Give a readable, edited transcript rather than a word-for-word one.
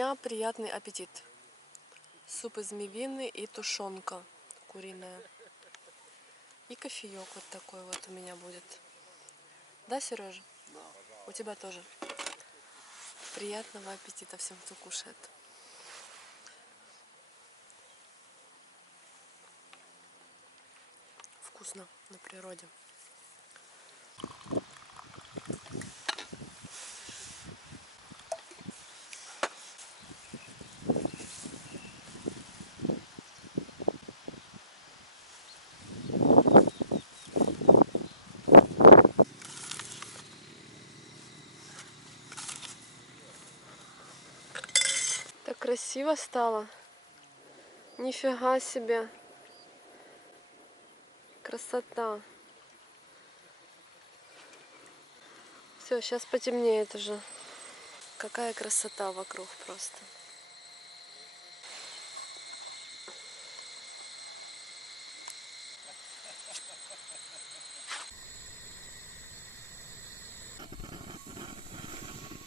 меня приятный аппетит. Суп из мивины и тушенка куриная. И кофеек вот такой вот у меня будет. Да, Сережа? Да. У тебя тоже. Приятного аппетита всем, кто кушает. Вкусно на природе. Так красиво стало. Нифига себе. Красота. Все, сейчас потемнеет уже. Какая красота вокруг просто.